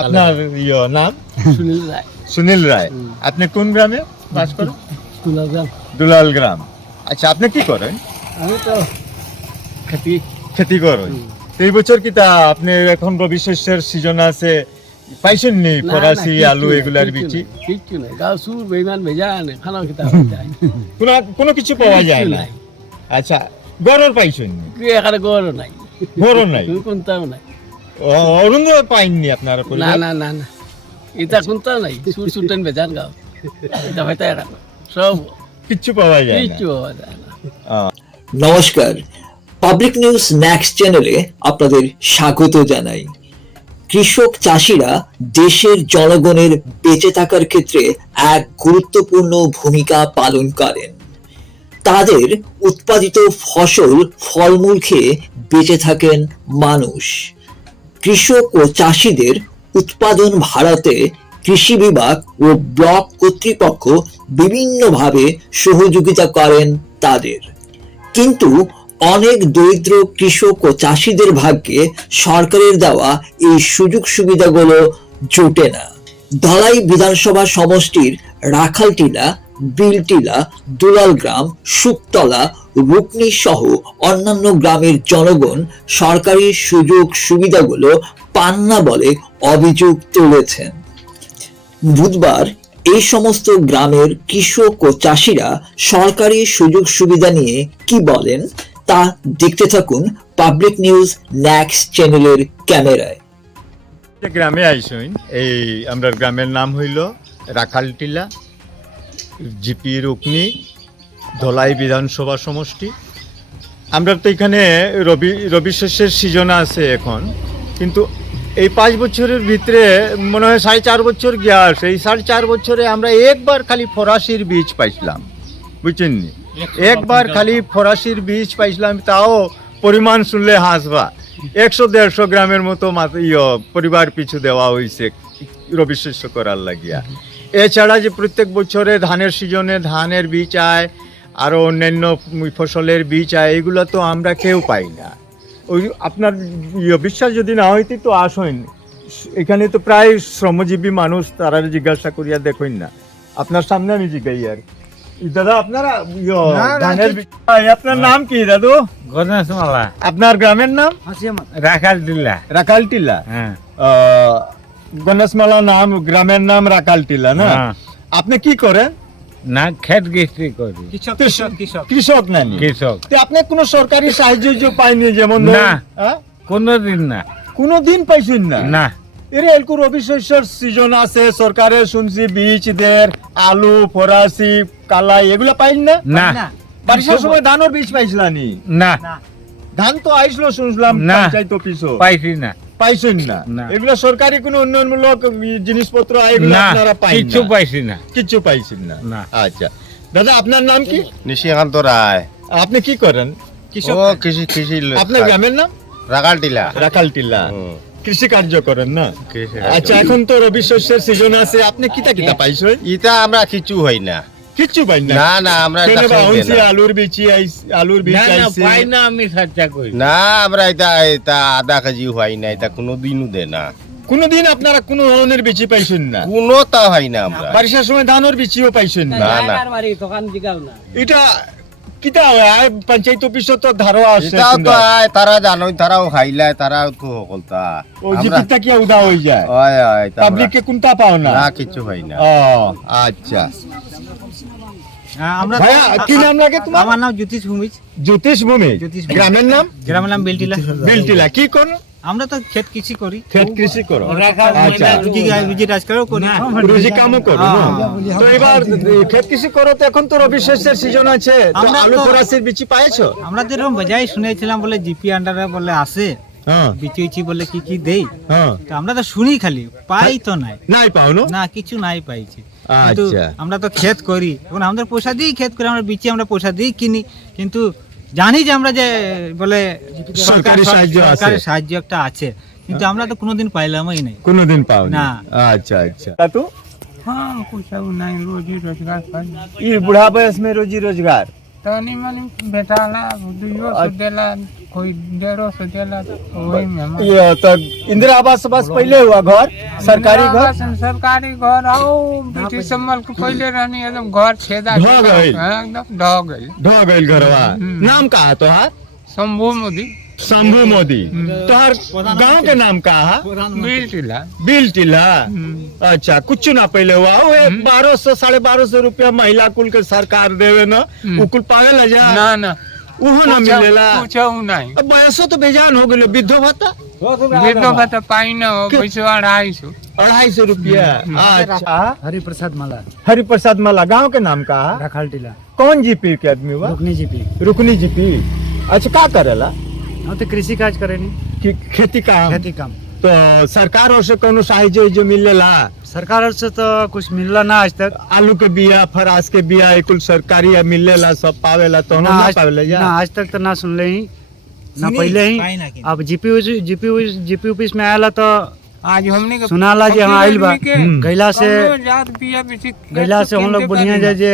আপনার নাম? সুনীল রায়। সুনীল রায়। আপনি কোন গ্রামে বাস করেন? দুলালগ্রাম। দুলাল গ্রাম। আচ্ছা, আপনি কি করেন? আমি তো খেতি করেন। এই বছর কি তা আপনি এখন রবি শস্যের সিজন আছে, পাইছেন নি ফরাসি আলু এগুলার বিচি? কিচ্ছু নাই, গাও সুর বেইমান ভেজান খানা খেতে যায় কোনো কিছু পাওয়া যায় না। আচ্ছা, গড়র পাইছেন নি? কি এখানে গড় নাই, গড়র নাই, কোনটাও নাই। অরুণোদয় পাইননি আপনারা? না না না না, এটা কোনটাও নাই। সুর সুরটেন ভেজান গাও, এটা হয়তো এখানে সব কিচ্ছু পাওয়া যায় না। কিচ্ছু পাওয়া যায় না। নমস্কার, পাবলিক নিউজ নেক্সট চ্যানেলে আপনাদের স্বাগত জানাই। কৃষক চাষিরা দেশের জনগণের বেঁচে থাকার ক্ষেত্রে এক গুরুত্বপূর্ণ ভূমিকা পালন করেন। তাদের উৎপাদিত ফসল ফলমূল খেয়ে বেঁচে থাকেন মানুষ। কৃষক ও চাষিদের উৎপাদন বাড়াতে কৃষি বিভাগ ও ব্লক কর্তৃপক্ষ বিভিন্নভাবে সহযোগিতা করেন তাদের, কিন্তু অনেক দরিদ্র কৃষক ও চাষিদের ভাগ্যে সরকারের দেওয়া এই সুযোগ সুবিধাগুলো জোটে না। ধলাই বিধানসভা সমষ্টির রাখালটিলা, বিলটিলা, দুলালগ্রাম, শুকতলা, রুকনি সহ অন্যান্য গ্রামের জনগণ সরকারি সুযোগ সুবিধাগুলো পান না বলে অভিযোগ তুলেছেন। বুধবার এই সমস্ত গ্রামের কৃষক ও চাষিরা সরকারি সুযোগ সুবিধা নিয়ে কি বলেন তা দেখতে থাকুন পাবলিক নিউজ নেক্সট চ্যানেলের ক্যামেরায়। গ্রামে আইসইন, এই আমরা গ্রামের নাম হইল রাখালটিলা, জিপি রুকনি, ধলাই বিধানসভা সমষ্টি। আমরা তো এখানে রবি শস্যের সিজন আছে এখন, কিন্তু এই 5 বছরের ভিতরে মনে হয় 4.5 বছর গ্যাস। এই 4.5 বছরে আমরা একবার খালি ফরাসির বীজ পাইছিলাম, বুঝছেন নি? একবার খালি ফরাসির বীজ পাইছিলাম, তাও পরিমাণ শুনলে হাসবা। 100-150 গ্রামের মতো পরিবার পিছু দেওয়া হয়েছে রবি শস্য করার লাগিয়া। এছাড়া যে প্রত্যেক বছরে ধানের সিজনে ধানের বীজ আয়, আরও অন্যান্য ফসলের বীজ আয়, এগুলো তো আমরা কেউ পাই না। ওই আপনার বিশ্বাস যদি না হইতে তো আসেন, এখানে তো প্রায় শ্রমজীবী মানুষ, তারা জিজ্ঞাসা করিয়া দেখেন না। আপনার সামনে আমি জিজ্ঞাই আর দাদা, আপনারা ধানের বীজ, আপনার নাম কি দাদু? গণেশ মালা। আপনার গ্রামের নাম? রাখালটিলা। রাখালটিলা। হ্যাঁ। গণেশমালা নাম, গ্রামের নাম রাখালটিলা না? আপনি কি করেন? না, খেত গৃষ্টি করি। কৃষক নানি? কৃষক। আপনি কোনো সরকারি সাহায্য পাইনি? যেমন না, কোনদিন না। কোনদিন পাইছেন না? না। এর এলকু রবি শস্যের সিজন আছে, সরকারের শুনছি বীজ দের, আলু, ফরাসি, কালাই এগুলা পাইন না? না। বারিশার সময় ধানের বীজ পাইছিলানি? না। ধান তো আইসলো শুনলাম পঞ্চায়েত অফিসে। পাইছি না। পাইছেন না? এগুলো সরকারি কোনো উন্নয়নমূলক জিনিসপত্র এগুলো আপনারা পাইন না? কিচ্ছু পাইছি না। কিচ্ছু পাইছেন না? আচ্ছা দাদা, আপনার নাম কি? নিশিকান্ত রায়। আপনি কি করেন? কৃষি। আপনার গ্রামের নাম? রাখালটিলা। রাখালটিলা। কৃষি কার্য করেন না? আচ্ছা, এখন তো রবি শস্যের সিজন আছে, আপনি কিতা পাইছেন? ইটা আমরা কিছু হই না। কিচ্ছু পাইন না? না না, আমরা আলুর বীজ আইছে। পাই না, আমি সাজ্জা করি না, আমরা এটা আধা কেজি হয় না, এটা কোনোদিনও দে না। কোনদিন আপনারা কোন ধরনের বীজ পাইছেন না? কোনো তা হয় না। আমরা বারিশার সময় ধানের বীজও পাইছেন না? না না। এটা কিতা পঞ্চায়েত অফিসে তো ধারো আছে, এটাও তো তারা জানোই, তারাও খাইলায়, তারাও তো সকলতা ও জিকিতা কি উদা হই যায়। পাবলিককে কোনটা পাও না? না, কিছু হয় না। ও আচ্ছা। আমরা ভাইয়া, কি নাম লাগে তোমার? আমার নাম জ্যোতিষ ভূমিজ। জ্যোতিষ ভূমিজ। গ্রামের নাম? গ্রামের নাম বেলটিলা। বেলটিলা। কি করো? আমরা তো ক্ষেত কৃষি করি। ক্ষেত কৃষি করো? আচ্ছা। রুজি রাজকারও করি। রুজি কামও করো? তো এবার ক্ষেত কৃষি করো, তো এখন তো রবি শস্যের সিজন আছে, তো আলু ফরাসির বীজ পাইছো? আমরা তো এরকম বাজাই শুনেছিলাম বলে জিপি আন্ডারে বলে আসে, বিচি বলে কি দেই, তো আমরা তো শুনি, খালি পাই তো নাই পাও না, কিছু নাই পাইছি। কিন্তু আমরা তো ক্ষেত করি, এখন আমাদের পয়সা দিয়ে ক্ষেত করি, আমরা বিচি আমরা পয়সা দিয়ে কিনি, কিন্তু জানি যে আমরা যে বলে সরকারি সাহায্য একটা আছে, কিন্তু আমরা তো কোনোদিন পাইলামই নাই। কোনোদিন পাও না। अच्छा तो हाँ, कुछ नहीं, रोजी रोजगार ये बुढ़ा बयस में रोजी रोजगार तनी मनी बेटाला दुइयो सौ देला कोई 150 देला वही में ये तो इंदिरा आवास बस पहले हुआ घर सरकारी घर सरकारी घर आओ ब्रिटिश सम्मल के पहले रहनी एकदम घर छेदा ढह गइल। एकदम ढह गइल। ढह गइल घरवा। नाम का है तोहार? शंभू मोदी शंभू मोदी। तोहार गांव के नाम का है? बिल टिला। बिल टिला। अच्छा कुछ ना पहले हुआ वो 1200 1250 रुपया महिला कुल के सरकार देवे ना उ कुल पावे ला जा ना ना उहो ना मिलेला। पूछो नहीं अब बयसो तो बेजान हो गेलो। विधो भत्ता विधो भत्ता पाई ना हो पैसो 250। 250 रुपया। अच्छा हरिप्रसाद माला हरिप्रसाद माला। गांव के नाम का है? राखाल टीला कौन जीपी के आदमी हुआ? रुकनी जीपी रुकनी जीपी। अच्छा का करेला? हम तो कृषि काज करेनी कि खेती काम? खेती काम तो सरकार और से कोनो साहाय्य जो मिलेला? सरकार से तो कुछ मिलला ना आज तक। आलू के बिया फरास के बिया कुल सरकारी मिलेला सब पावेला तो हम ना पावेला जा? ना आज तक तो ना सुनले ही ना पहले ही। अब जीपी ऑफिस में आला तो आज हमने के सुनाला जे हाँ आइल बा गैला से हम लोग बढ़िया जाए जे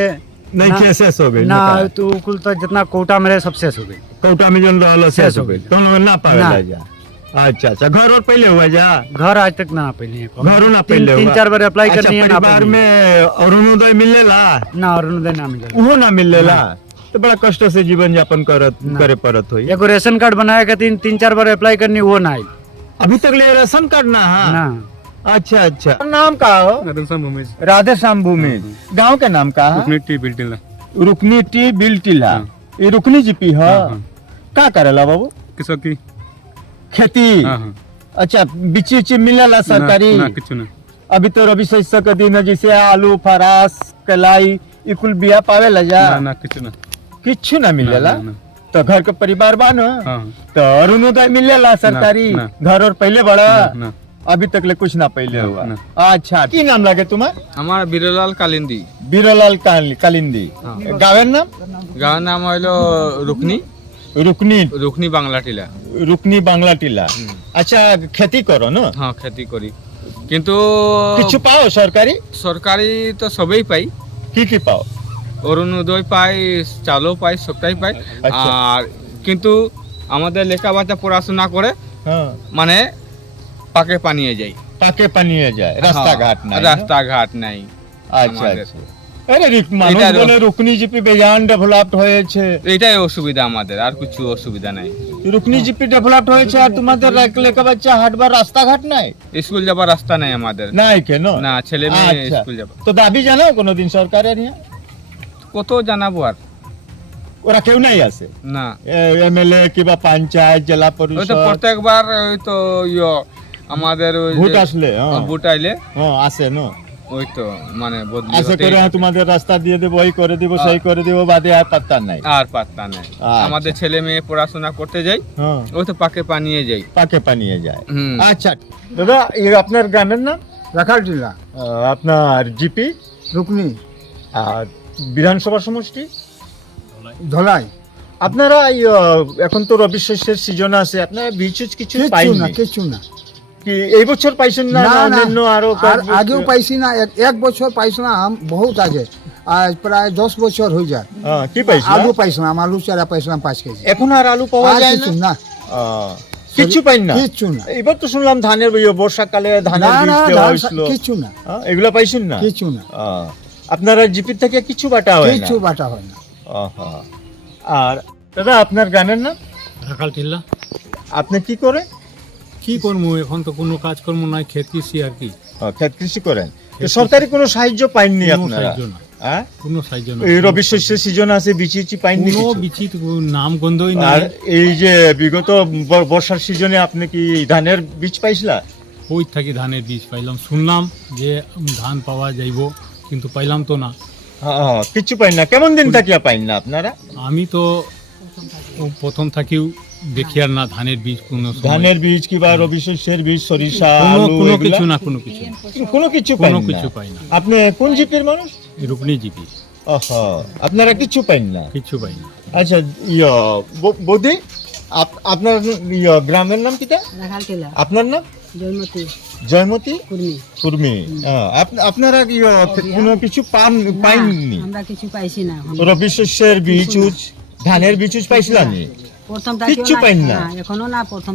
नहीं ना- कैसे हो गई ना तो कुल तो जितना कोटा में रहे सब शेष हो गई। कोटा में जो रहलो से हो गई तो लोग ना पावेला ना। जा? अच्छा अच्छा घर और पहले हुआ जा? घर आज तक ना पहले है। घरों ना पहले तीन हुआ? 4 बार अप्लाई अच्छा, करनी है ना परिवार पहले। में अरुणोदय मिलेला? ना अरुणोदय ना मिलेला। उहो ना मिलेला तो बड़ा कष्ट से जीवन यापन करे परत होई। एगो रेशन कार्ड बनाए के 3-4 बार अप्लाई करनी वो ना आई अभी तक ले राशन कार्ड ना है? ना। अच्छा अच्छा नाम का हो? राधे श्याम भूमि। गांव के नाम का है? रुकनी टी बिल टिला। ये रुकनी जीपी है। का करेला बाबू? की खेती। अच्छा बिची उची मिलेला सरकारी? अभी तो रबी शस्य के दिन है जैसे आलू फरास कलाई ई कुल बिया पावेला जा? किछ ना मिलेला। तो घर के परिवार बा ना तो अरुणोदय मिलेला सरकारी? घर और पहले बड़ा अभी तक ले कुछ ना पहले हुआ। अच्छा की नाम लगे तुम्हार? हमारा बीरलाल कालिंदी। बीरलाल कालिंदी। गाँव नाम? गाँव नाम हलो रुकनी रुकनी रुकनी बांग्ला टीला। रुकनी बांग्ला टीला। अच्छा खेती करो ना? हाँ खेती करी किंतु কিছু পাও সরকারি? সরকারি তো সবই পাই। কি পাও? অরুণোদয় পাই চালও পাই সবটাই পাই। আচ্ছা। আর কিন্তু আমাদের লেখা বাচ্চা পড়াশোনা করে হ্যাঁ মানে পাকে পানিয়ে যাই। পাকে পানিয়ে যায় রাস্তাঘাট নাই? রাস্তাঘাট নাই। আচ্ছা আমাদের। আচ্ছা আরে মানুষ এটারও- বলে রুকনি জিপি বেজান ডেভেলপড হয়েছে। এটাই অসুবিধা আমাদের, আর কিছু অসুবিধা নাই। রুকনি জিপি ডেভেলপড হয়েছে আর তোমাদের লেখা বাচ্চা হাঁটবার রাস্তাঘাট নাই? স্কুল যাবার রাস্তা নাই আমাদের। নাই কেন? না ছেলে মেয়ে আচ্ছা। স্কুল যাবে। তো দাবি জানাও কোনোদিন সরকারের নিয়ে? কত জানাবো আর? ওরা কেউ নাই আছে? না এমএলএ কিংবা পঞ্চায়েত জেলা ওই তো পরিষদ প্রত্যেকবার ওই তো আমাদের ওই যে- ভোট আসলে হ্যাঁ ভোট আইলে হ্যাঁ আসে না ওই তো মানে বদলি আসে হতেই করে থাকে। তোমাদের রাস্তা দিয়ে দেবো ওই করে দিব সেই করে দিব বাদে আর পাত্তা নাই। আর পাত্তা নাই। আচ্ছা। আমাদের ছেলে মেয়ে পড়াশোনা করতে যাই হ্যাঁ ওই তো পাকে পানিয়ে যাই। পাকে পানিয়ে যায়। হুম। আচ্ছা দাদা এই আপনার গ্রামের নাম? রাখাল টিলা আপনার জিপি রুকনি আর বিধানসভা সমষ্টি ধলাই আপনারা এখন তো রবি শস্যের সিজন আছে আপনারা বীজ কিছু পাইনি কিছু না কি এই বছর পাইছেন না না, না। অন্যান্য আরো আর আগেও পাইছি না এক বছর পাইছি না আম বহুত আগে আজ প্রায় 10 বছর হয়ে যায় হ্যাঁ, কি পাইছেন আলু পাইছিলাম আলু চারা পাইছিলাম 5 কেজি এখন আর আলু পাওয়া আর যায় কিছু না? না কিছু পাইন না? কিচ্ছু না এবার তো শুনলাম ধানের বর্ষাকালে ধানের না বীজ না দেওয়া ধান হয়েছিল কিছু না এগুলো পাইছেন না? কিছু না আপনারা জিপি থেকে কিছু বাটা হয় না? কিছু বাটা হয় না আহা। আর দাদা আপনার গানের নাম? রাখাল টিল্লা। আপনি কি করে? কি করবো এখন তো কোনো কাজকর্ম নাই, ক্ষেত কৃষি আর কি। ক্ষেত কৃষি করেন তো সরকারি কোনো সাহায্য পাইননি কোনো আপনারা? সাহায্য না, হ্যাঁ? কোনো সাহায্য না। এই রবি শস্যের সিজন আছে বিচি পাইননি কোনো কিছু? বিচিত নাম গন্ধই আর নাই। এই যে বিগত বর্ষার সিজনে আপনি কি ধানের বীজ পাইছিলা? ওই থাকি ধানের বীজ পাইলাম, শুনলাম যে ধান পাওয়া যাইব কিন্তু পাইলাম তো না। কিছু পাইন না? কেমন দিন থাকিয়া পাইন না আপনারা? আমি তো প্রথম থাকিও দেখি আর না ধানের বীজ কোনো সময়। ধানের বীজ কিংবা রবি শস্যের বীজ সরিষা কোনো আলু কোনো এগুলা? কিছু না, কোনো কিছু না, কোনো কিছু পাইন কোনো না? কিছু পাই না। আপনি কোন জিপির মানুষ? রুকনি জিপি আপনারা কিছু পাইন না? কিছু পাই না। আচ্ছা বৌদি আপনার গ্রামের নাম কিটা? রাখাল টিলা আপনার নাম? জয়মতী জয়মতী কুর্মি কুর্মি। আপনারা কি কোনো কিছু পাইননি? আমরা কিছু পাইছি না রবি শস্যের বীজ ধানের বীজ পাইছিলেন? প্রথম কিচ্ছু পাইন না? এখনো না, প্রথম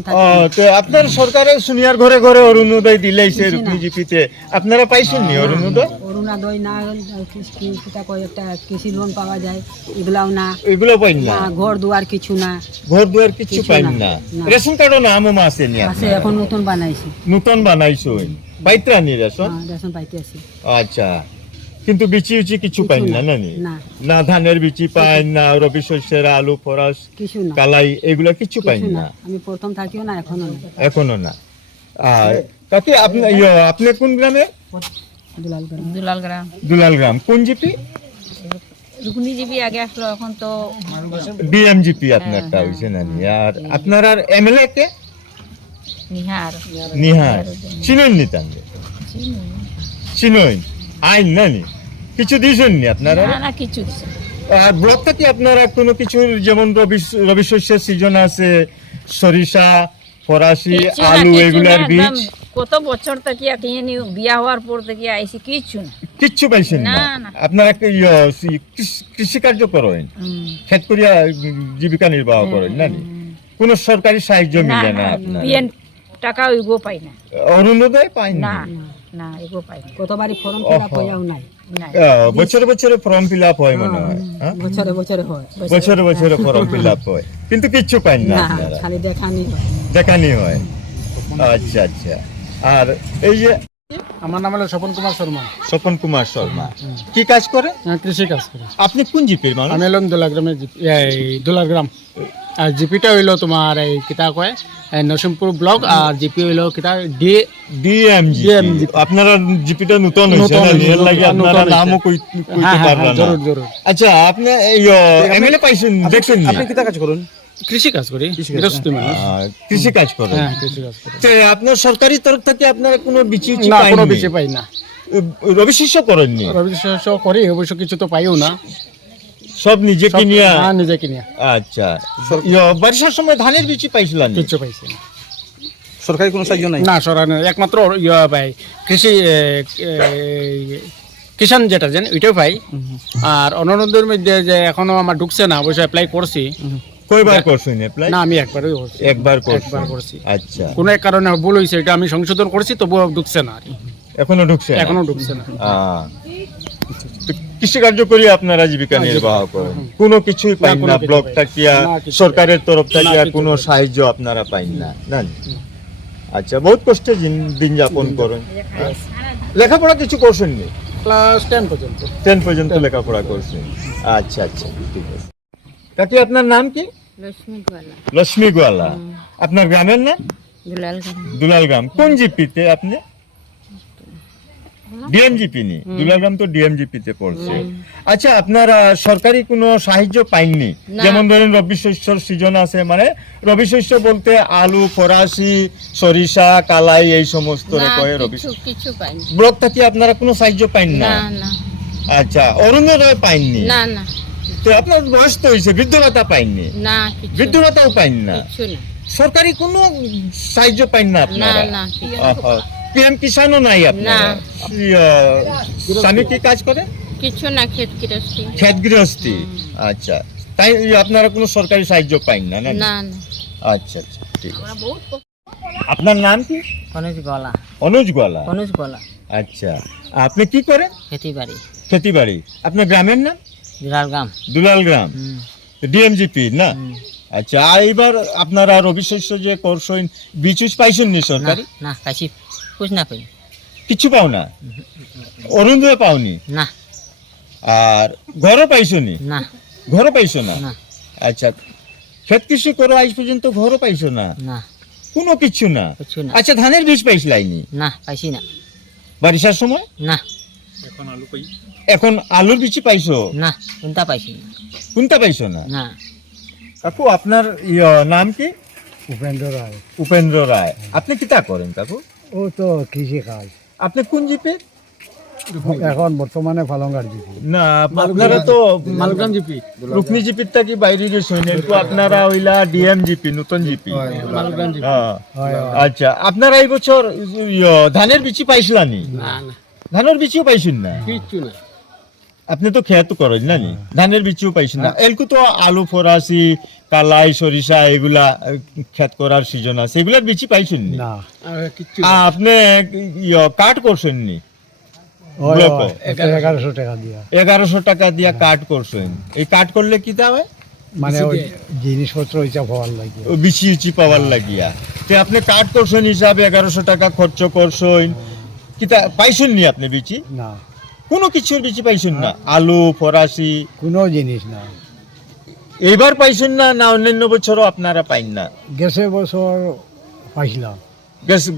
তো আপনার সরকারের সুনিয়ার ঘরে ঘরে অরুণোদয় দিলেইছে রুকনিজিপিতে, আপনারা পাইছেননি অরুণোদয়? অরুণোদয় না, কিটা কয় একটা কৃষি লোন পাওয়া যায়, এগুলাও না, এগুলো পাইন না? ঘর দুয়ার কিছু না, ঘর দুয়ার কিছু কিছু পাইন না, না? না। রেশন কার্ডও না আমও আছে নি? আছে, এখন নতুন বানাইছি, নতুন বানাইছো পাইত্রানি রেশন? রেশন পাইতে আছে। আচ্ছা, কিন্তু বিচি উচি কিছু পাইন না? না না, না ধানের বিচি পাইন না, রবি শস্যের আলু ফরাস কিছু না, কালাই এগুলা কিছু পাইন কিছু না? না। আমি প্রথম থাকিও না, এখনো না। এখনো না। আর কাকি আপনি কোন গ্রামে? দুলাল গ্রাম দুলাল গ্রাম। কোন জিপি? রুকনিজীবী আগে আসলো, এখন তো ডিএমজিপি আপনারটা হইছে না নি? আর আপনার আর এমএলএ কে? নিহার নিহার। চিনেন নি তাহলে? চিনইন আইন না নি? কিছু দিয়েছেন নি আপনারা? না কিছু দিছে আর ব্লকটা কি আপনারা কোনো কিছু, যেমন রবি শস্যের সিজন আছে, সরিষা ফরাসি আলু এগুলার বীজ কত বছর থেকে বিয়া হওয়ার পর থেকে আইসি কিছু না। কিচ্ছু পাইছেন না? না, না। আপনারা কৃষি কার্য করেন, ক্ষেত করিয়া জীবিকা নির্বাহ করেন না নি? কোন সরকারি সাহায্য মিলে না আপনার? বিএন টাকা ওইগো পাই না। অরুণোদয় পাইন না না? না এগো পাই না। কতবারই ফর্ম ফিল আপ হইয়াও নাই, নাই। বছরে বছরে ফর্ম ফিল আপ হয় মনে হয়? হ্যাঁ? বছরে বছরে হয়, বছরে বছরে ফর্ম ফিল আপ হয়, কিন্তু কিচ্ছু পাইন না না, আপনারা? খালি দেখানি হয়। দেখানি হয়। আচ্ছা আচ্ছা। আর এই যে আমার নাম হলো স্বপন কুমার শর্মা, স্বপন কুমার শর্মা, কি কাজ করে? কৃষি কাজ করি। আপনি কোন জিপির মানুষ? আমি এলাম দোলাগ্রামের দোলাগ্রাম, আর জিপিটা হইলো তোমার এই কিতা কয় নরসিংপুর ব্লক, আর জিপি হইলো কিতা ডিএমজি। আপনারা জিপিটা নতুন হইছে না? এর লাগি আপনারা নামও কইতে পারলাম না। জরুর জরুর। আচ্ছা, আপনি এই এমএলএ পাইছেন দেখছেন নি? আপনি কিতা কাজ করুন? কৃষি কাজ করি, গৃহস্থী মানুষ। কৃষি কাজ করেন? হ্যাঁ, কৃষি কাজ করি। তো আপনার সরকারি তরফ থেকে আপনারা কোনো বিচি না, পাইন? কোনো বেশি পাই না। রবি শস্য করেননি? রবি শস্য করি, অবশ্য কিছু তো পাইও না, সব নিজে সব- কিনিয়া? হ্যাঁ, নিজে কিনিয়া। আচ্ছা, বারিশার সময় ধানের বিচি পাইছিলেন? কিছু পাইছি না। সরকারি কোনো সাহায্য নাই? না, সরাই না, একমাত্র পাই কৃষি কিষান যেটা যেন ওইটাও পাই। আর অনুরোধের মধ্যে যে এখনো আমার ঢুকছে না, অবশ্যই অ্যাপ্লাই করছি। কয়বার করছেন অ্যাপ্লাই? না, আমি একবারই করছি। একবার একবার করছি। আচ্ছা, কোনো এক কারণে ভুল হয়েছে, এটা আমি সংশোধন করছি, তবুও ঢুকছে না, আর কি। এখনো ঢুকছে না? এখনো ঢুকছে না। তো কৃষিকার্য করি আপনারা জীবিকা নির্বাহ করেন, কোনো কিছুই পাইন কোনো না? কিছু ব্লকটা পাই না। কিয়া না, কিছু সরকারের তরফ না, থেকে কিছু কোনো পাই না। সাহায্য আপনারা পাইন না? না? আচ্ছা, বহুত কষ্টে দিন যাপন করেন। লেখাপড়া কিছু করছেন নি? ক্লাস 10 পর্যন্ত। 10 পর্যন্ত লেখাপড়া করছেন? আচ্ছা আচ্ছা, ঠিক আছে। কাকি, আপনার নাম কি? লক্ষ্মী গোয়ালা, লক্ষ্মী গোয়ালা। আপনার গ্রামের নাম? দুলাল গ্রাম। দুলাল গ্রাম। কোন জিপিতে আপনি? ডিএমজিপি নি? দুলাল গ্রাম তো ডিএমজিপি তে পড়ছে। আচ্ছা, আপনারা সরকারি কোনো সাহায্য পাইননি? যেমন ধরেন রবি শস্যর সিজন আছে, মানে রবি শস্য বলতে আলু ফরাসি সরিষা কালাই এই সমস্ত কয়ে রবি। কিছু পাই না। ব্লক থেকে আপনারা কোনো সাহায্য পাইন না? না আচ্ছা, অরুণোদয় পাইননি? না না তো আপনার বয়স তো হয়েছে, বৃদ্ধ ভাতা পাইননি? না বৃদ্ধ ভাতাও পাইন না? কিছু না। সরকারি কোনো সাহায্য পাইন না আপনারা? না পিএম কিষানও নাই আপনারা? স্বামী কি কাজ করে? কিছু না, ক্ষেত গৃহস্থী। ক্ষেত গৃহস্থী। আচ্ছা, তাই আপনারা কোনো সরকারি সাহায্য পাইন না? না আচ্ছা আচ্ছা, ঠিক আছে। আপনার নাম কি? অনুজ গলা, অনুজ গোয়ালা। অনুজ গলা, আচ্ছা, আপনি কি করেন? খেতি বাড়ি, খেতি বাড়ি। আপনার গ্রামের নাম? দুলাল গ্রাম। দুলাল গ্রাম, ডিএমজিপি না? আচ্ছা, এইবার আপনারা রবি শস্য যে করছেন, বীজ পাইছেন নি সরকারি? না পাইছি, কুছ না পাই। কিছু পাও না? অরুণোদয় পাওনি? না। আর ঘরও পাইছো নি? না। ঘরও পাইছো না? না। আচ্ছা, ক্ষেত কৃষি করো আজ পর্যন্ত, ঘরও পাইছো না? না, কোনো কিছু না? কিছু না। আচ্ছা, ধানের বীজ পাইছিলাইনি? না পাইছি না। বারিশার সময়? না। এখন আলুর বীজ পাইছো? না, কোনটা পাইছি না। কোনটা পাইছো না? না। কাকু, আপনার নাম কি? উপেন্দ্র রায়। উপেন্দ্র রায়। আপনি কিতা করেন কাকু? ও তো কৃষি কাজ। আপনি কোন জিপে? এখন বর্তমানে ফালঙ্গার জিপি না আপনারা তো মালগ্রাম জিপি রুকনি জিপির কি বাইরে গেছেন তো আপনারা ওইলা ডিএম জিপি নতুন জিপি মালগ্রাম জিপি আচ্ছা আপনারা এই বছর ধানের বিচি পাইছিলানি না না ধানের বিচিও পাইছেন না কিচ্ছু না আপনি তো খেয়াত করেন না নি ধানের বিচিও পাইছেন না এলকু তো আলু ফরাসি কালাই সরিষা এগুলা খেত করার সিজন আছে এগুলার বিচি পাইছেন নি না কিচ্ছু আপনি কাট করছেন নি ব্লকে? 1100 টাকা দিয়া 1100 টাকা দিয়া কাট করছেন এই কাট করলে কি দাও মানে ওই জিনিসপত্র হিসাব হওয়ার লাগে বিচি উচি পাওয়ার লাগিয়া তে আপনি কাট করছেন হিসাবে 1100 টাকা খরচ করছেন কিতা পাইছেন নি আপনি বিচি না কোনো কিছুর বিচি পাইছেন না আলু ফরাসি কোনো জিনিস না এইবার পাইছেন না না অন্যান্য বছরও আপনারা পাইন না গেছে বছর পাইছিলাম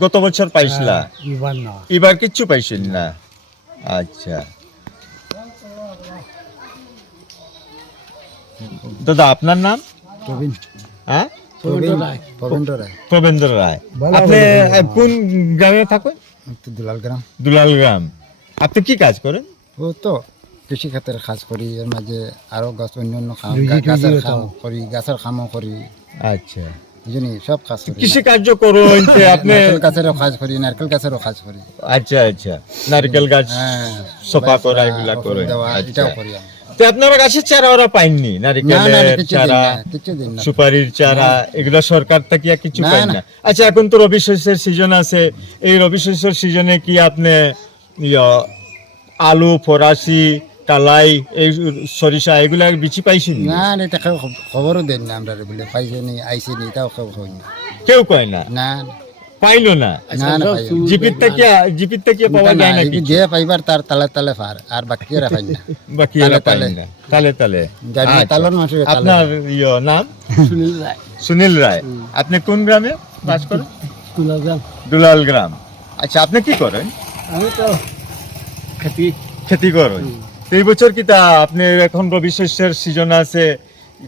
গত বছর পাইছিলা এবার না এবার কিচ্ছু পাইছেন না আচ্ছা দাদা আপনার নাম প্রবীণ হ্যাঁ প্রবীণ রায় প্রবেন্দ্র রায় বলা আপনি বলা। কোন গ্রামে থাকেন দুলাল গ্রাম দুলাল গ্রাম আপনি কি কাজ করেন ও তো কৃষি ক্ষেত্রে কাজ করি এর মাঝে আরো গাছ অন্যান্য কাম রুজি টুজি গাছের হতো। কাম করি গাছের কামও করি আচ্ছা বুঝলি সব কাজ করি কৃষি কার্য করুন তে আপনি নারকেল গাছেরও কাজ করি নারকেল গাছেরও কাজ করি আচ্ছা আচ্ছা নারকেল গাছ হ্যাঁ সফা করা হ্যাঁ, এগুলা ওষুধ করেন দেওয়া, আচ্ছা এটাও করি আমি। তো আপনারা গাছের চারা ওরা পাইননি না না নারকেলের কিছু দিন চারা না কিছু দিন না সুপারির চারা এগুলো সরকার থেকে আর কিছু না, পাই না। না আচ্ছা এখন তো রবি শস্যের সিজন আছে এই রবি শস্যের সিজনে কি আপনি আলু ফরাসি কালাই এই সরিষা এগুলা বিচি পাইছেন না না, এটা কেউ খবরও দেন না আমরা বলে পাইছে নি আইছে নি তাও কেউ কই না কেউ কয় না না পাইলো না না না পাই না। জিপির থেকে পাওয়া যায় না এই কিছু যে পাইবার তার তালে তালে পার আর বাকিরা পাই না বাকি তালে এরা পাই তালে। না তালে তালে যার আচ্ছা। তালন মানুষের তালে। আপনার নাম সুনীল রায় সুনীল রায় আপনি কোন গ্রামে বাস করেন দুলাগ্রাম দুলাল গ্রাম আচ্ছা আপনি কি করেন আমি তো খেতি খেতি করেন তো এই বছর কি তা আপনি এখন রবি শস্যের সিজন আছে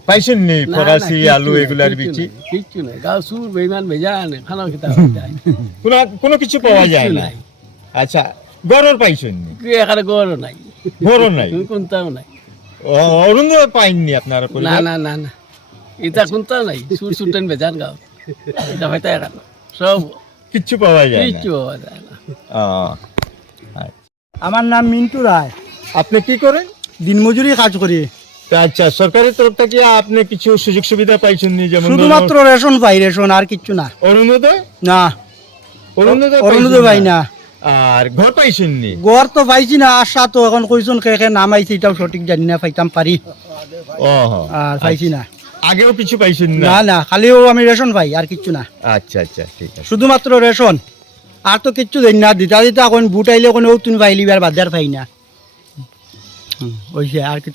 পাইছেন নি না, ফরাসি কিচ্ছু আলু নাই, এগুলার কিচ্ছু বিচি নাই, কিচ্ছু নাই গাও সুর বেইমান বেজান খানা খেতে যায় কোনো কিছু পাওয়া যায় কিচ্ছু না নাই। আচ্ছা গরর পাইছেন নি কি এখানে গরু নাই গরর নাই কোনটাও নাই অরুণোদয় পাইননি আপনারা না পরিবার? না না না এটা কোনটাও নাই সুর সুটেন বেজান গাও এটা হয়তো এখানে সব কিচ্ছু পাওয়া যায় না কিচ্ছু পাওয়া যায় না ও, আমার নাম মিন্টু রায় আপনি কি করেন দিনমজুরি কাজ করি তা আচ্ছা সরকারের তরফ থেকে আপনি কিছু সুযোগ সুবিধা পাইছেন নি যেমন শুধুমাত্র রেশন পাই রেশন আর কিচ্ছু না অরুণোদয় না অরুণোদয় অরুণোদয় পাই না আর ঘর পাইছেন নি গড় তো পাইছি না আশা তো এখন কইসুন কে কে নাম আইছে এটাও সঠিক জানি না পাইতাম পারি ও আর পাইছি না আগেও কিছু পাইছেন না না না খালিও আমি রেশন পাই আর কিচ্ছু না আচ্ছা আচ্ছা ঠিক আছে শুধুমাত্র রেশন আর তো কিচ্ছু দেন না দিতা দিতা এখন বুট আইলে কোনো তুমি পাইলি আর বাজার পাই না ওইছে আর কি